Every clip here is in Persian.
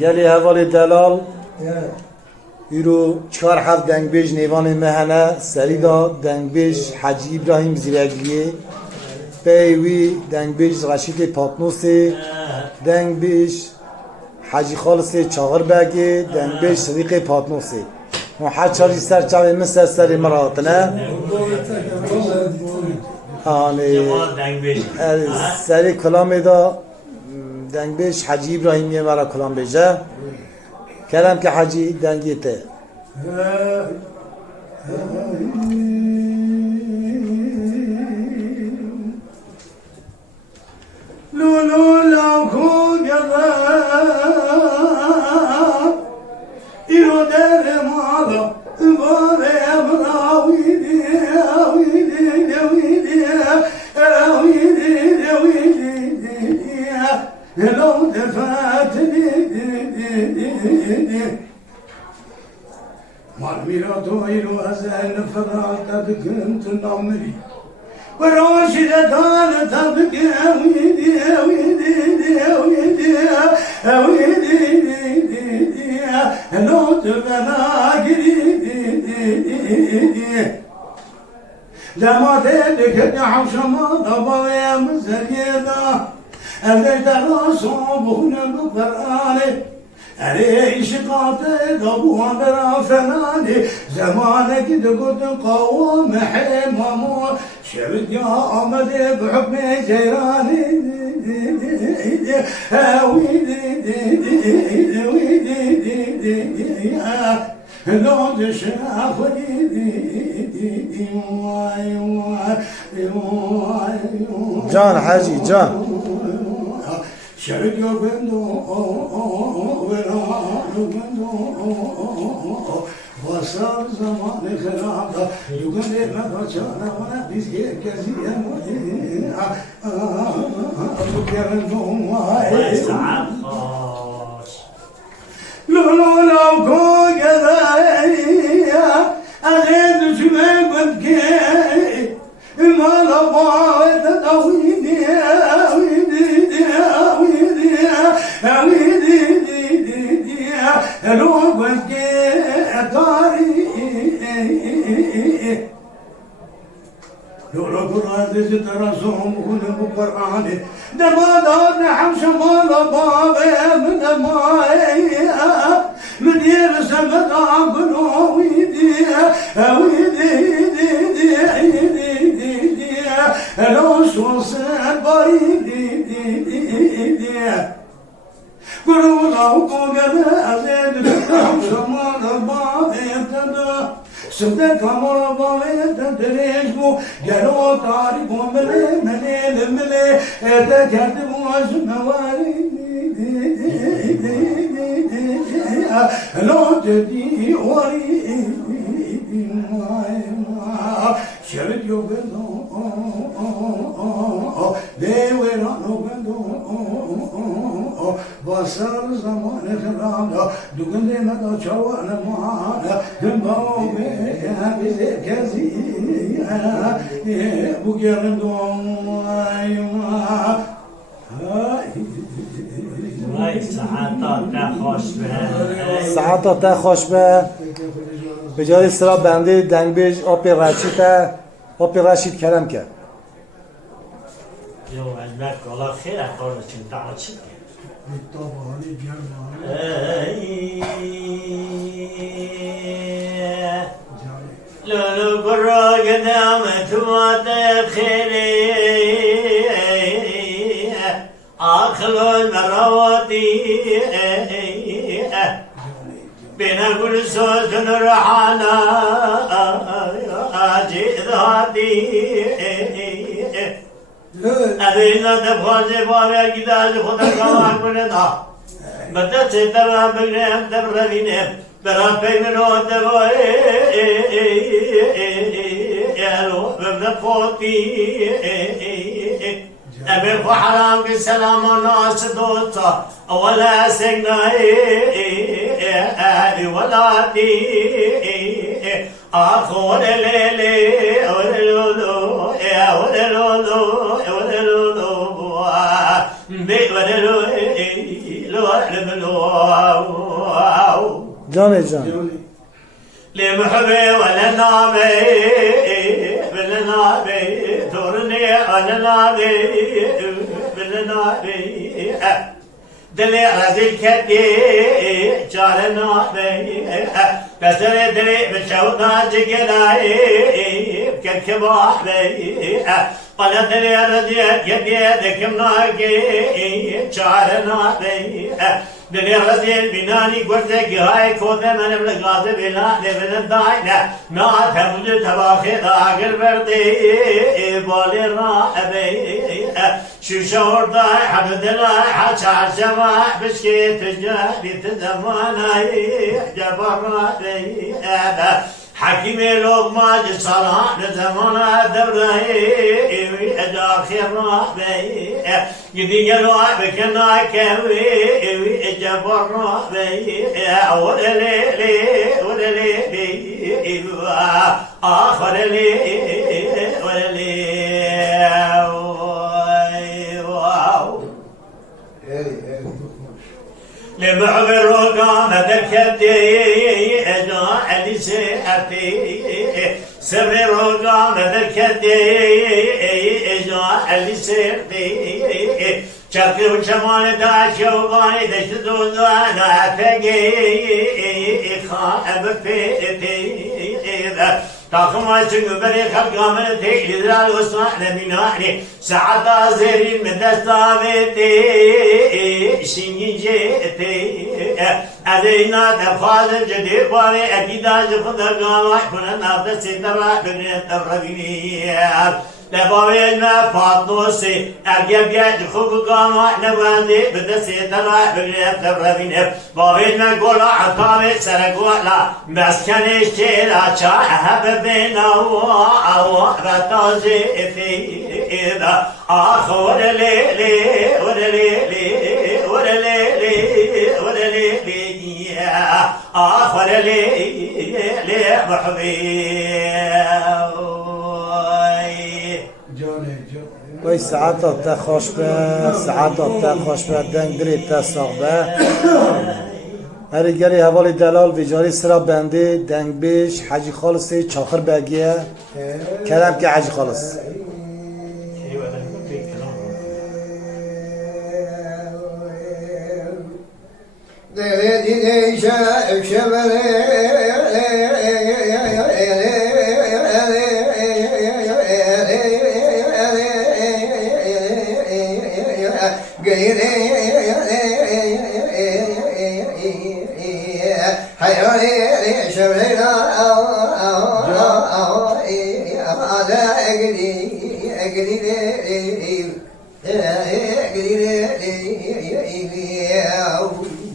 گلی هوالی دلال ایرو چهار هفت دنگبیج نیوان مهنه سریدا دنگبیج حاجی ابراهیم زیرگلیه پیوی دنگبیج رشید پاتنوسی دنگبیج حاجی خالص چاغر بگی دنگبیج صدیق پاتنوسی و هر چاری سر چاوی مثل سری مراتنه سری کلامی دا دنگبیج حاجی ابراهیمیه مرا کلام بیجه کلام که حاجی دنگیته لولو لاکو گذا ایرو در مالا باره براویدی آویدی دویدی آویدی دویدی لو دفعت مالميرا دويلو أزال فرات بكنت نعمري وراشد دان تبك ويدي ويدي ويدي ويدي لو تبنا قريدي لما تدك نحوش ما ضبايا مزريدا أبدأ راسه بقرآنه أريش قاطع ضبوها برا فناني زمانك دقود قوام حمامو شبت يا أمد بحكم جيراني لو تشافني جان حاجي جان شرق يوغندو ورانو وصار زمان خرابة يوغندي ما بچانا وانا بيزي كزي امودي يوغندو ساعات خوش لولو لو كو قذايا أزيد شمي بدكي ما لبعت دويني لولا قرآن ترسوم كل بقرآن دما دار نحم شمال بابي من ماي من يرسم دعقلو ويدي ويدي لو شوصت بريدي قلولا وقوقنا أزيد نحم شمال بابي ابتدى سبت كامور بابي تدريجبو جلو تاريخ ملي تكتب واسمواري لو تدي وري شرد يوغنو ديويرانو غنو وصار زمان خرابا دوغن دي مدى چوانا مانا دمباو بي كزي بوغيرن ساعتا تا خوش به بجای سرا بنده دنگبیج آپی رشید کرم که يو عندك والله خير أقول لك أنت عاطشك بالطبع لولو قرا قدامت ما تبخيري آخلو المرواتي بين كل صوت رحانا أجي ذاتي أذينا تفوزي بابا كداج خدا كمان بندا بدأ تترى بغنم تبرى بينم برا بينو تبوي يالو ببدا فوتي أبي فحرام كسلام الناس دوتا ولا سجناي ولا دي أخور ليلي وللولو وللولو وللولو بي وللولو وللولو Canı can. لمحبي ولا نابي ولا نابي تورني ولا نابي ولا نابي دلي غزل كدي جار نابي بسر دلي بشوطا جقلاي كالكباحبي قال دلي رضي كدي ذكم ناقي جار نابي دلي رزيل بناني قرزك هاي كوذا من بلغاز بلا لبن الداينة نات همج تباخي داغر بردي بالي رابي شو شور داي حد دلاي حشار شما بشكي تجاري تزماناي جبر رابي حكيم لقمة صلاة زمان دبري أجاخر رابي يدي قلوا بكنا كوي جبر رابي ولا لي ولا لي آخر لي ولا لي لمعبر وقام ذكرتي أجا علي سيأتي سبر وقام ذكرتي أجا علي سيأتي شرقي وشمال داش وغاني دشت دوزانا تقي خائب فيتي تاخم عشق بري خلق من تيجي الوصال مناني سعدا زيرين من دستامتي شنجيتي أدينا دفاز جدير باري أكيدا جفت قالوا كنا نابد سيدرا بني تبربيني لباوين ما فاطوسي أرجع بيا جخوب قاموا نباندي بده سيدرا بني تبربيني باوين ما قولا عطامي سرقولا مسكني شيرا شاهب بينا أو بتازي في إذا آخر لي آخر لي محبي وی ساعت تا خوش به ساعت تا خوش به دنگ دری تا صاحبه هری گری حوالی دلال ویجاری سرا بنده دنگ بیش حجی خالصی چاخر بگیه کلم که حجی خالص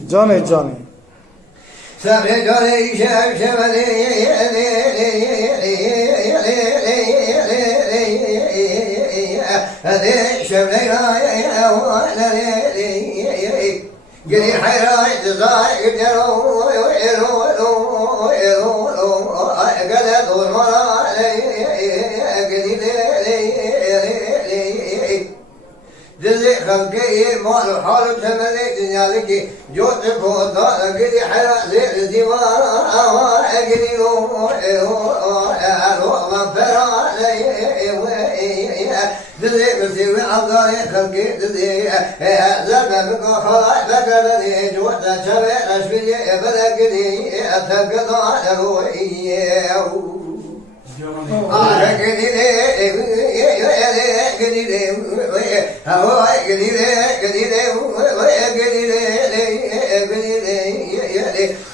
جانه جانه سبع جانه شب شبه هذه شبه قلي حيراي تزاي قدروا قلت والمرا جزي خلقي مال حال تملك دنيالك جوت فوضى قلي حيراي زي ديوان قلي مغفرة دزي مسيوي عضاري خلقي دزي زبا بقى بقى جوت شبه أشبيلي بلا قلي أتقضى روحي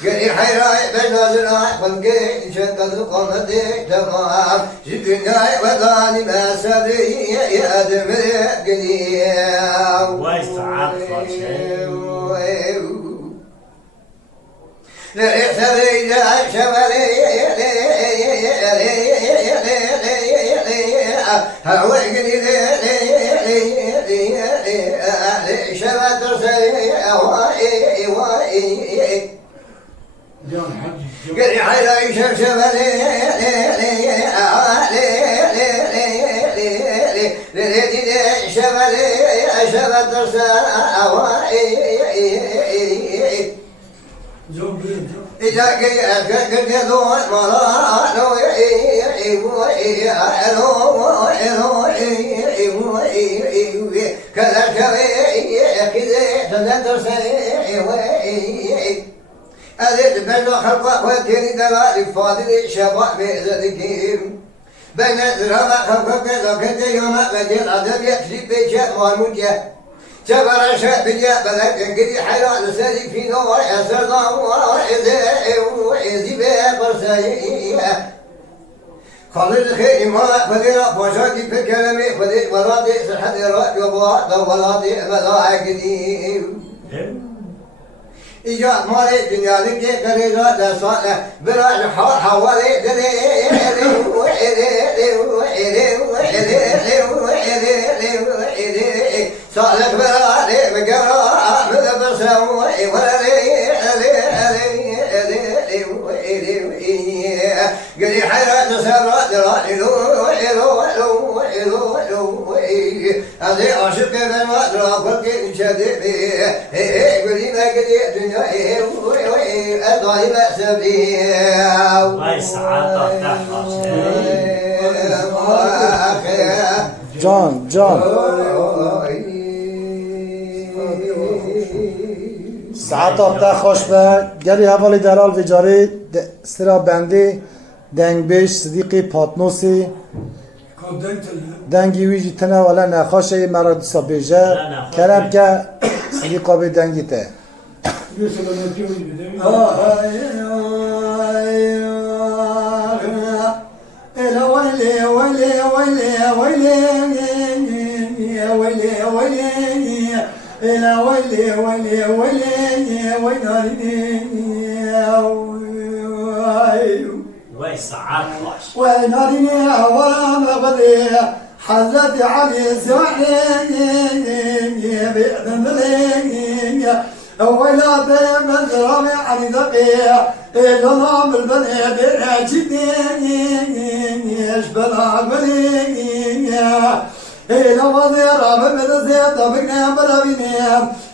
قلي حيراي بجازنا خلقي شكل قمتي تمام شكناي وضاني ما سبي يا دمري قلي واستعاد فاتشي لحسبي لا شمالي هوقني شباب ترسلي قلي حيلا شمالي شباب ترسلي إذا قد ذو مرانو كذا كذا تندر أذد بين خلق وكين دلال فاضل شباب بذلكهم بين ذرما خلق كذا كذا يوم بدل عدم يكفي بيشات والمجة جبر شاب جاء بلد قدي حيران سالك في نور يسر نور وإذي ببرسائية خلي الخير ما فدينا فشاكي في كلامي فدي ولادي سحد رأي وبعض ولادي ملاعق قديم إجا مالي دنيا لك كريجا دسانة براج حوالي دري صالك برالي مقرا مدبسا قلي حيرات سرات رالي هذي عاشق من مدرا فكين شديد قلي ما قلي دنيا أضعي ما سبي Vay saat Can ساعتا تا خوش به گری حوالی درال و جاری سرا بندی دنگ بیش صدیقی پاتنوسی دنگی ویجی تنه ولا نخواشه مرا دیسا بیجه کرم که صدیقا بی دنگی ته Vay saat baş. ونارني ولا مغدي حزت علي سوحني بإذن لي ولا من رامي علي ذقي لنام البني برعجتي اشبل عقلي إلى وضير من زيت بقنا بربيني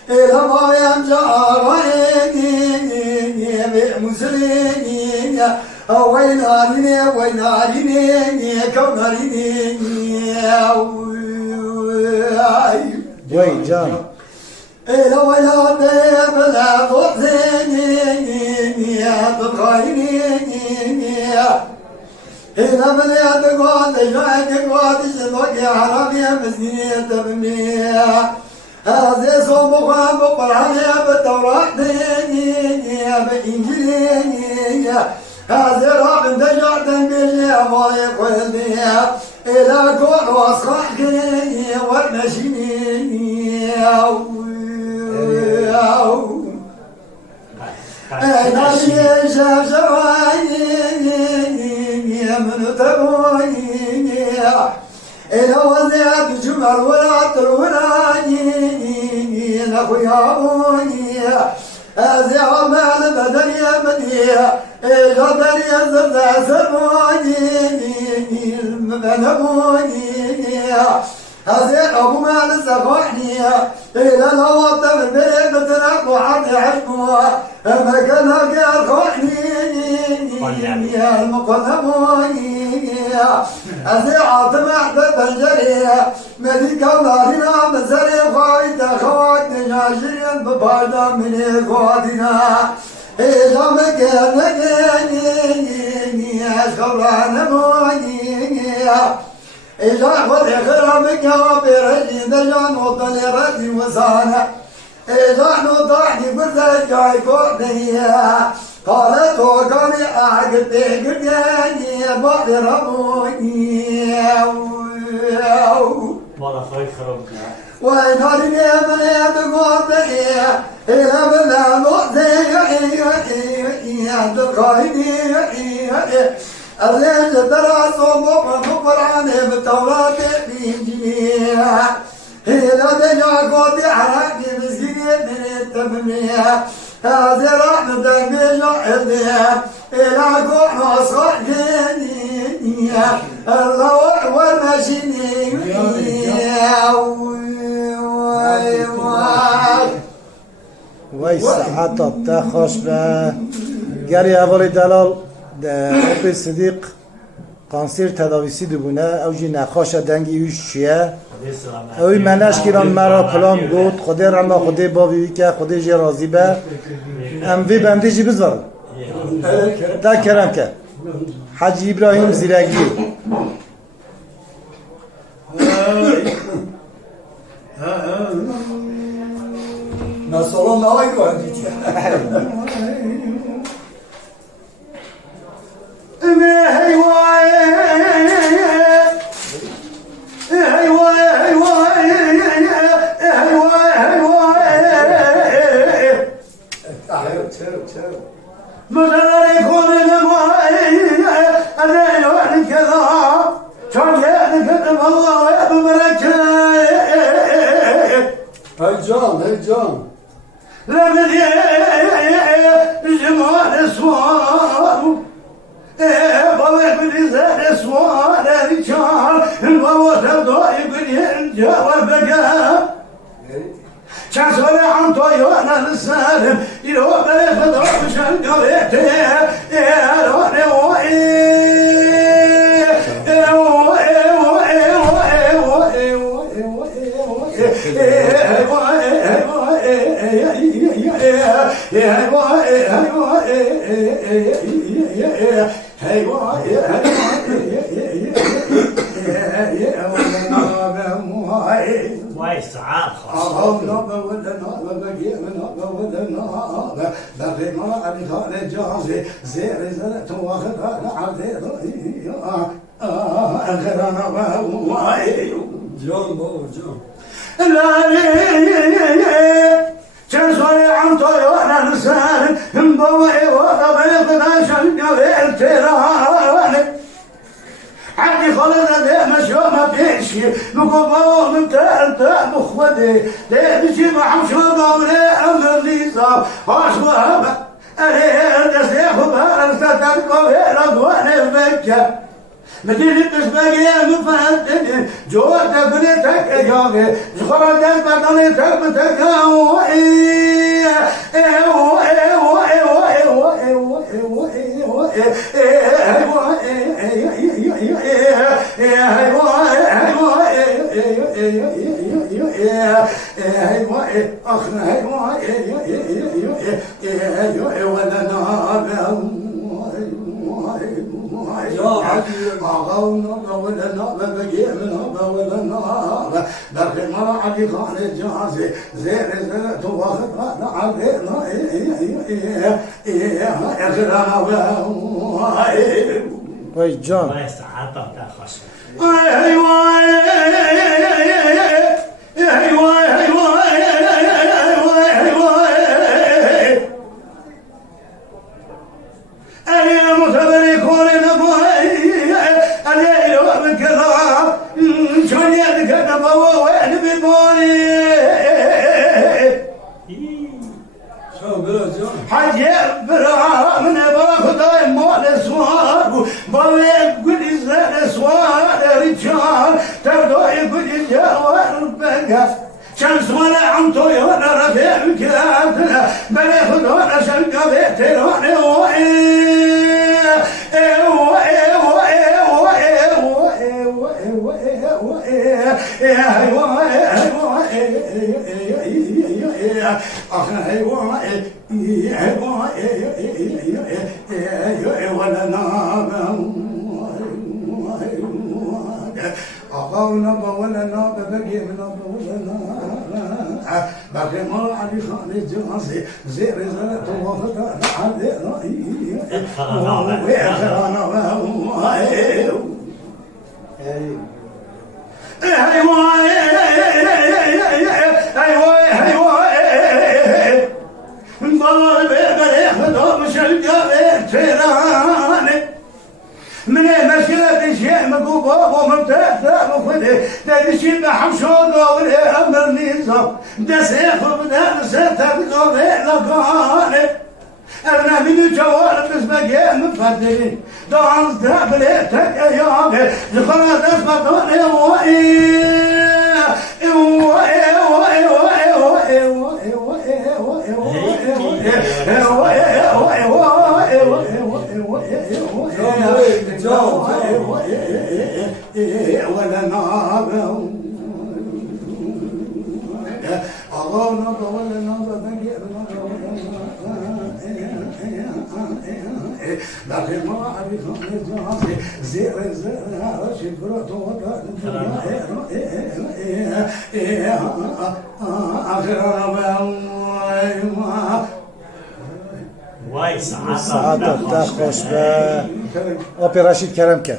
إلى ما ينجع رأيني بمسلمين وين عاريني كوناريني وی جان إلى ولا بلا ضحيني تبغيني إلى بلا بقعد جاك قعد شنوك يا عربي مسكين تبني هذا صوم بقرآن بالتوراة بإنجيل هذا راب دجاج بيجي أمالي قلبي إلى كل وصحك والمشيني نادي شاف شواني من تبوني إلى وزيات جمر ولا طلوني لأخويا أبوني هذا عمال بدني بدي إلى بدني زرزع سروني المبنبوني هذا أبو مال سفحني إلى الهوى بالبيت بتنق وعطي عشقه ما كان قال خوحني يا المقلبوني هذا عاطم أحبب الجري ملك أولادنا بزري خويت خواتي جاشرين ببعدا من إخواتنا إذا ما كان نجيني أشكر نموني إذا أخذ خرمك وبرجي دجان وطني ردي وصانا إذا نطعني بزاي جاي فوقني قالت وقامي أعقد بقرقاني بعد ربوني Valla soy kırıldı. وإن هرني من يدقوني إلى بلا نؤذي يدقوني الليل دراسوا مقراني بالتوراة بإنجيل إلى دنيا قوتي عراقي مسكين من التمنية هذه رحمة دميجة إلى كون أصغر جنية الله والمشيني وای ساعت تا خوش به گری اول دلال اپی صدیق کانسر تداویسی دبونه او جی نخواش دنگی اوش چیه اوی منش کران مرا پلان گفت خدای رما خدای باوی که خدای جی راضی به ام وی بنده جی بزارم دا کرم که حاجی ابراهیم زیرگی مثلا نهایی کنید هيجان هيجان لمن جمال اسوار بابا بن زاد اسوار رجال البابا تضايق بن جوال بقى كان سوري عن طيوانا السالم يروح بيخضر وشن قريته يا روحي واي ساعات خاصة جان بابا جان كان صاري عن طيوانا لسان مبوي وطبيق ناشن قبيل تيران عندي خلص ده مشوا ما بيشي مقبوا من تالتا مخودي ده بيشي محمشوا قولي أمر ليسا واشوا أريد أسيخ بارك ستنكو بيرقواني بكا مدينة بسبقية مفهدني جوة بنيتك إجابي زخرة بطنيتك بتكاوي عغونا ولا نابا بقينا ولا نابا بقي مرة علي خان الجازي زير زلت واخد علينا وای جان واي ساعات تا خاصة حاجة برا من باخذ مال سوار بابا يقول زاد سوار رجال تبدو يقول جوار بقى شمس ولا عم طيونا رفيع كاتنا بلا خذونا شنقة بيتنا أغاونا ولا نابا بقي من بقي مرة علي خان الجاسي زير زلت وفتا علي رأيي من مشكلة شيء مقوبة وممتازة وفده تدشي بحمشون وولي أمر نيزم دسيخ وبدأ نسيتها بقوضي لقاني أنا من جوال بسبقية مفدين دعان زدابليتك أيامي زخنا دسبطوني ولا نعم أغانا ولا نعم لكن ما أعرف زير شكرة وای ساعت تا خوش به آپی رشید کرم که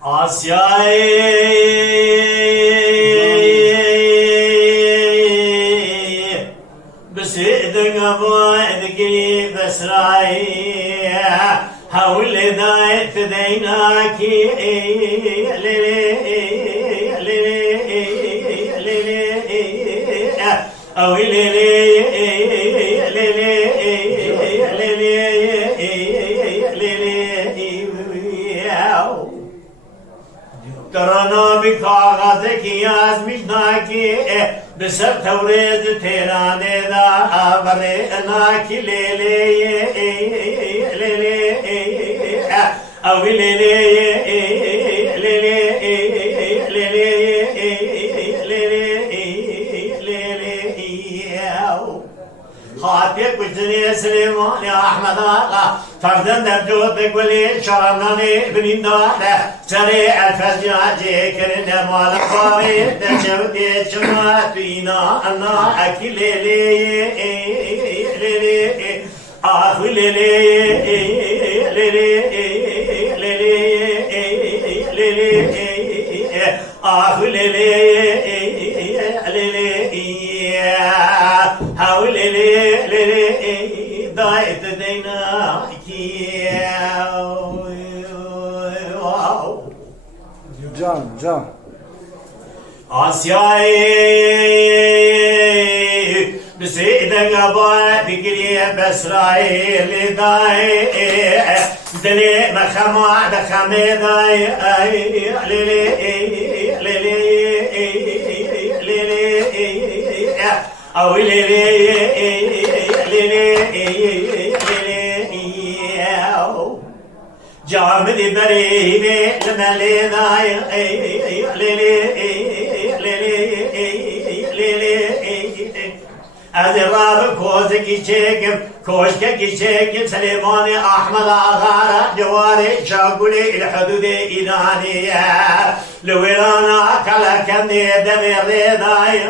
آسیایی بسیدن ابوی بسرایی حول دایت دیناکی أو ترانا بكاغذ كياز مجناكي بسر توريز تيران دا أبرئنا كي أو خاطر كجني سليمان يا أحمد آقا فردن درجوت بقولي شرمناني بنين داره سري الفزياجي كرن مال قاري دشوتي شماتينا أنا أكل لي آخو آخو حول دايت دينا can آسیایی بسیدن ابا بگری بسرائیل دای دلی مخما دخمه دای أو جامد بريمي لملينا أذراب كوزكي شيكم كوشكي شيكم سليماني أحمد آغارة جواري شاقولي الحدود إيرانية لويلانا كلا كني دمي ريداي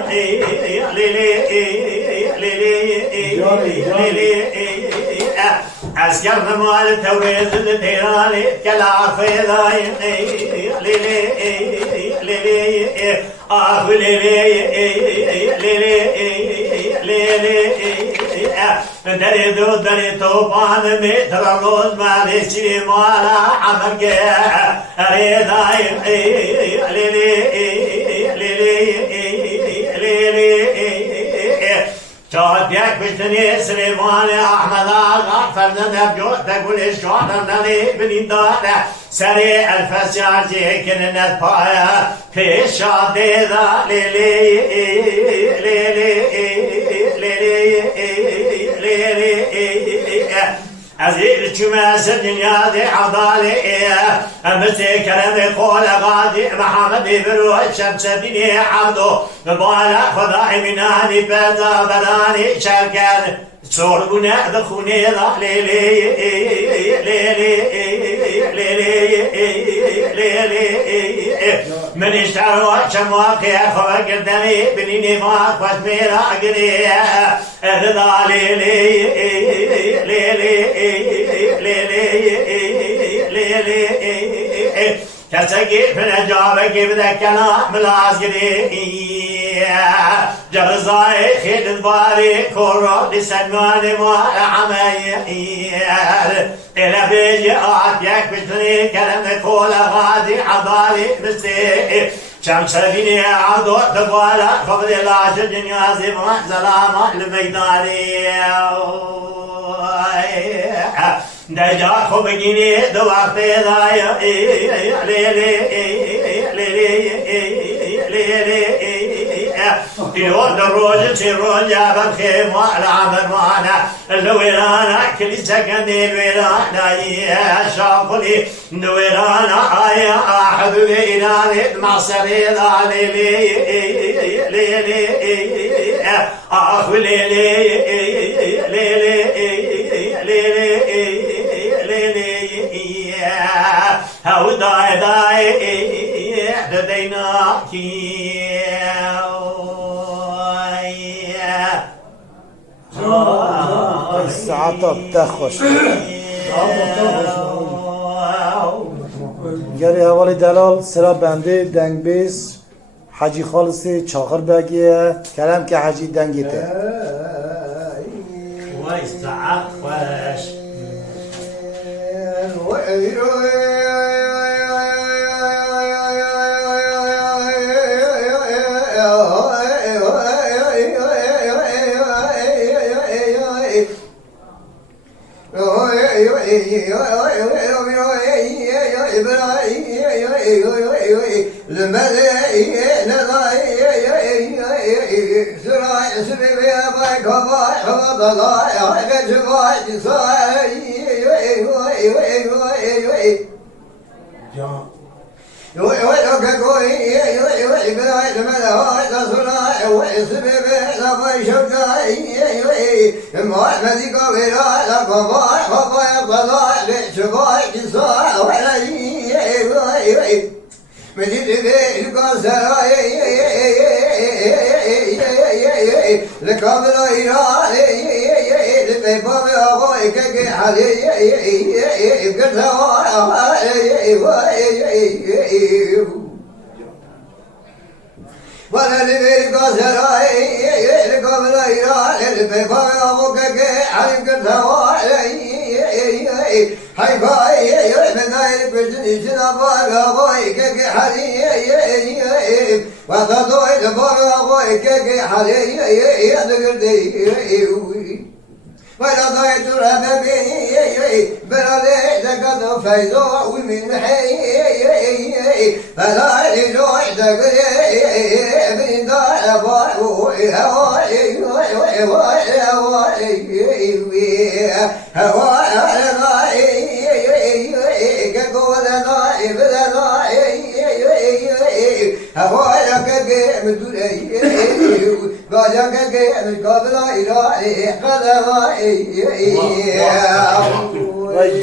أسكر مال توريز التيراني كلا فيداي آخو دري دو دري توفان متر روز مالشي مالا عمرك ريداي شاديك بشتني سليمان أحمد آغا فردن بجوت تقول شادرنني بنين داره سري الفسياجي كننت بايا في شادي دا أزيل شماس الدنيا دي عضالي أمسي كلام قول غادي محمد بروح شمس الدنيا عبدو مبالا خداي مناني بزا براني شركان صوربنا دخوني لا من اشتروا شمواقع خبر قدني بنيني ما قوت ميرا قري رضا كسكي في الجابك بدكنا ملازقري جرزاي خيد الباري كورو لسنواني ما عمير إلى بيجي آتيك بشتري كلام كولا غادي عضالي مستي شمس الدنيا عضو تقوالا قبل العشر الدنيا زمان سلامة الميداني دجا خبقيني دوقت دايا يود الروج تيرون جاب الخيم والعمر وانا الويرانا كل سكن الويرانا يا شافلي الويرانا يا حبيبي نادي معصري لي لي لي اخ لي هاو داي داي دينا الساعة بتخش گری حوالی دلال سرا بنده دنگ بیس حجی خالصی چاخر بگیه کلم که حجی دنگیته ويستعق وش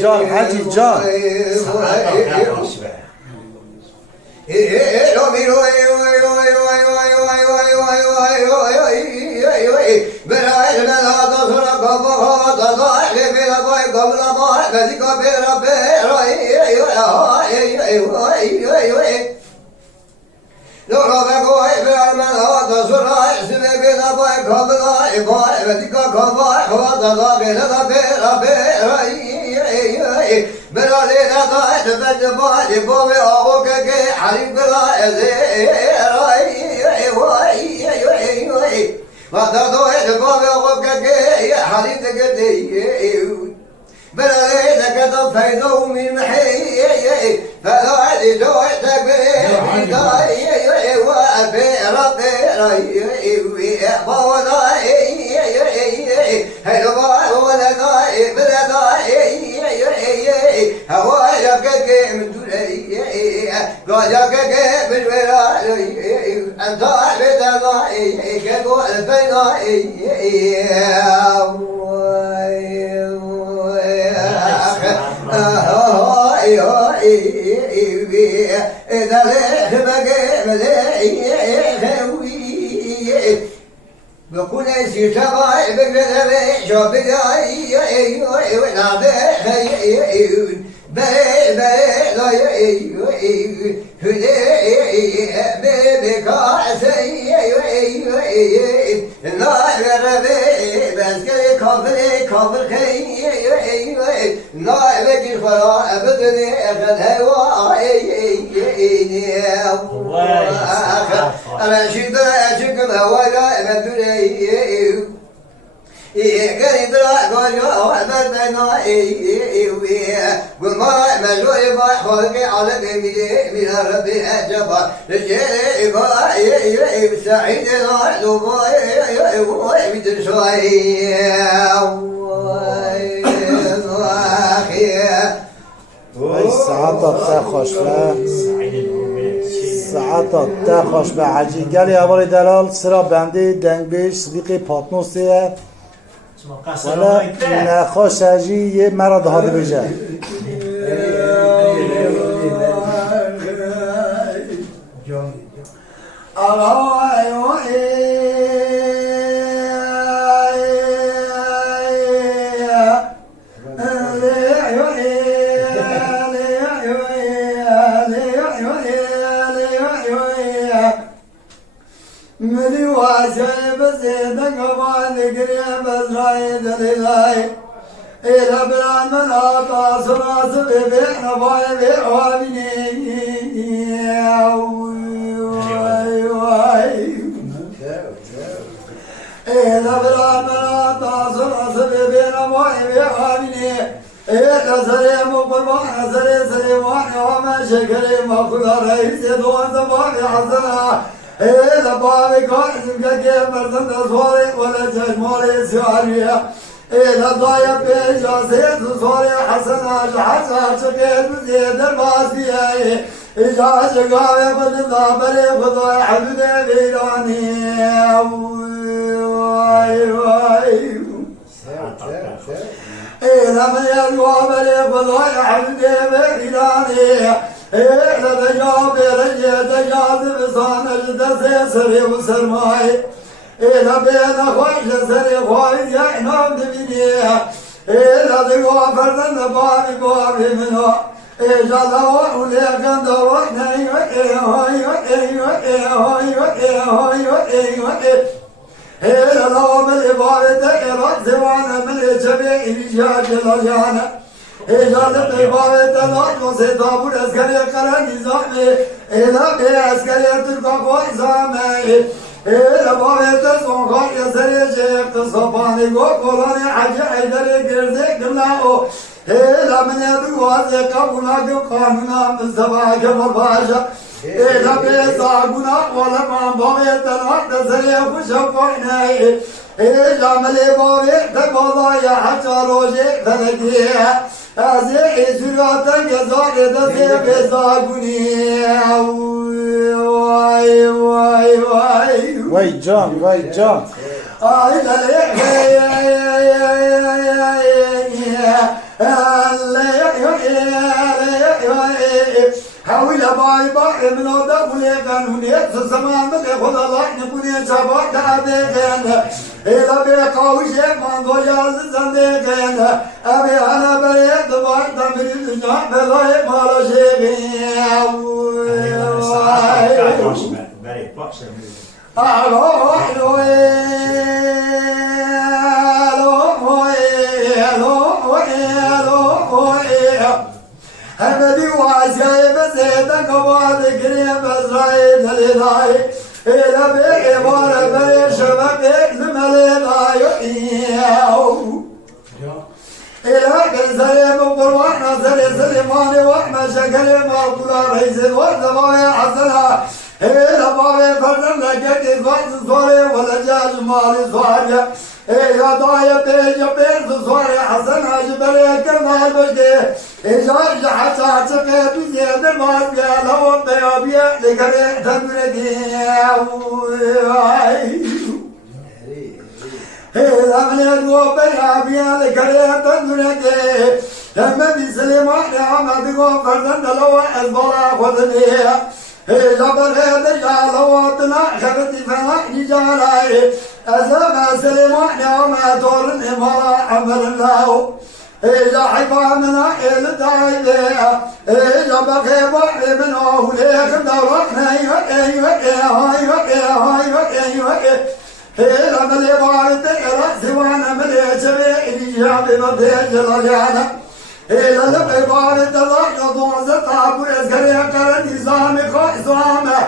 جان حجی جان كان درا جو وعبد بنا وما ملوي با خلق على بمدي من ربي أجبا رجال با سعيد لو با بدر شوي ای ساعتا تا خوش به ساعتا تا خوش به حجی گلی اول دلال سرا بنده دنگ بیش صدیقی پاتنوسیه ولی نخوش حجی یه مرا دهاده بجه مدي واسع بزيدك وبالك يا بزراي دليلاي إلى بران من أعطى سراس ببيع نباي بيعوابني إلى بران من أعطى سراس ببيع نباي بيعوابني إلى سليم وقربان سليم وما شكري ما خذ رئيس دون زبان حسنا إذا بابي قاسم كيف مرسم تصوري ولا تجموري سيارية إذا ضايا بيجا سيد صوري حسنا الحسن شكيت بزيد الباسية إجا شقاوي بدنا بري خضوي حبيبي بيراني إذا من يلقى بري خضوي حبيبي بيراني إذا بجاب رجع تجاذب صان الجدس سري وسرماي إذا بين خوش سري خوش يعنام دبينيه إذا دقوا فردن بابي منه إذا دوا وليكن دوا إذا دوا من الإبارة إراد زوانا من الجبع إليجاج الأجانة إجازة إبارة الأرض وسيطاب الأسكرية قرن نظامي إذا بأسكرية تركوا إزامي إذا بابت سنخار يسري شيخ تصفاني قولاني حاجة عيدري كرزي كلاو إذا من يدوازي قبونا قانونا مستفاك مرباشا إذا بيساقنا ولما بابت الأرض سري خشفاني إذا ملي بابت بضايا حتى روجي فلقيها أزيح سرعة كزاك تسيب ساقني وای جان حاول باي من وضع وليقانونية سسمان بلي خد الله نكوني شباب تعبيقين إلا بيقاوي شيء من ضياز زنديقين أبي أنا بريد باي تمري الدنيا بلاي مالا شيقين همدي وعساي بزيدك وعدك ريم بزرايد للاي إلا بعبارة بشبك لمليلاي إلا بزريم وقروانا سليماني وحما شكري مالكولا رئيس الوزبايا حسنا إلا بابي فردن لكي صوري ولا جاج مالي صوري إلا ضايا بيج صوري حسنا جبلي كرنا البجدي إجاج حتى تقيت بزيد المال لو بيابيا لكري تدركي إذا من يدوب بيابيا لكري تدركي لما بسليمان عمد فردن لو أزبلا خذني جبل هذا جالواتنا خبتي فنحني جالاي أزم سليمان وما تور الإمارة عمر الله إذا حفامنا إلى دايلة إذا بقي بحر من أوليك دورنا إذا ملي بارد رأسي وانا ملي شبيه إجابي مبهج الرجانا إذا العبارة الله يضوع زقاب ويزكري قرن نظامي خاصامة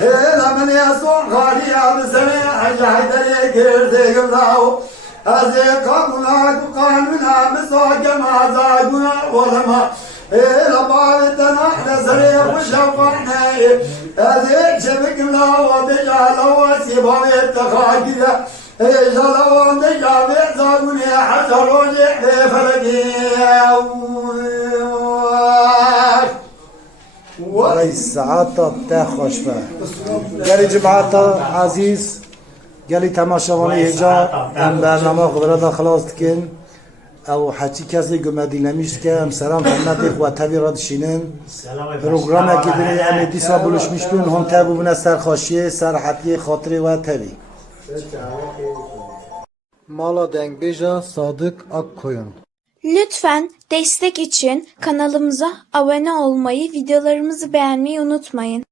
إذا من يسوع خالي بسمي حاجة حيدري كيرتي قبلاو از قانونا قانونا مساق مازاقنا ولما لبابتنا نزري وشفعنا هذه شبكنا وبجعل وسباب التخاجر جلوا نجاب زاقني حجر وجع فلقي برای ساعتا تا خوشبه گلی جماعتا عزیز گلی تماشاوانی هجا ام برنامه خبرات خلاص کن او حچی کسی گمدی نمیشت که ام سلام خدمت خواتوی را دشینن پروگرام که دنی ام دیسا بلوش میشتون هم تابو بنا سرخاشیه سرحتی خاطری و تبی Mala Dengbej'a Sadık Akkoyun. Lütfen destek için kanalımıza abone olmayı, videolarımızı beğenmeyi unutmayın.